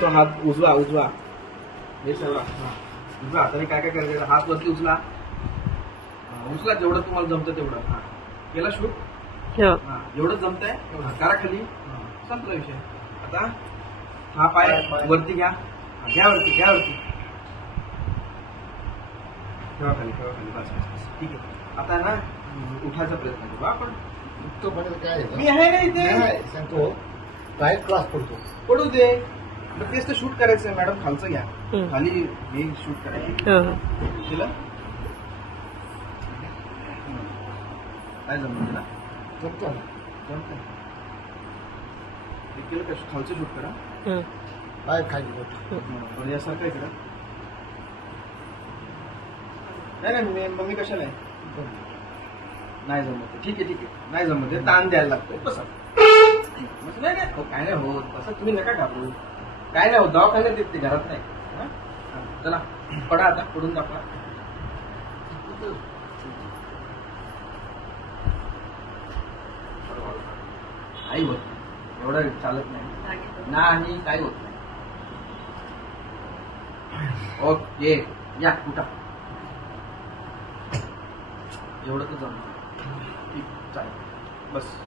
तो हात उजवा उजवा. हे सगळं हा. उजवा. हाताने काय काय करायचं? हात वरती उचला हा, उचला. जेवढं तुम्हाला जमतं तेवढं. हा. केला शूट हो. हा. एवढं जमतंय हा, करा खाली. संपला विषय. आता हा पाय वरती घ्या. हा, घ्या वरती घ्या वरती. ठेवा खाली ठेवा खाली. बस बस बस. ठीक आहे. आता ना उठायचा प्रयत्न करू. आपण तो पण काय मी आहे ना इथे? नाही सांगतो. राईट क्लास पडतो. पडू दे. मग तेच तर शूट करायचंय मॅडम खालचं घ्या. हम्म. खाली हे शूट करायचं. केलं काय जमलं तुला? जमतो ना जमतंय. हे केलं का? खालचं शूट करा. पाय खाली बोट बरं यासारखं इकडं नाही नाही मी- मग मी कशाला आहे? नाही जमत आहे. ठीक आहे ठीक आहे. नाही जमत आहे. ताण द्यायला लागतो कसं म्हणजे नाही नाही. हो, काय नाही होत तसं तुम्ही नका घाबरू. काय नाही दवाखान्यात येत ते घरात नाही. चला पडा आता पडून दाखवा. आई होत नाही. एवढं चालत नाही. नाही काही होत नाही. ओके या कुठा एवढं तर जमतं ठीक चालेल. बस.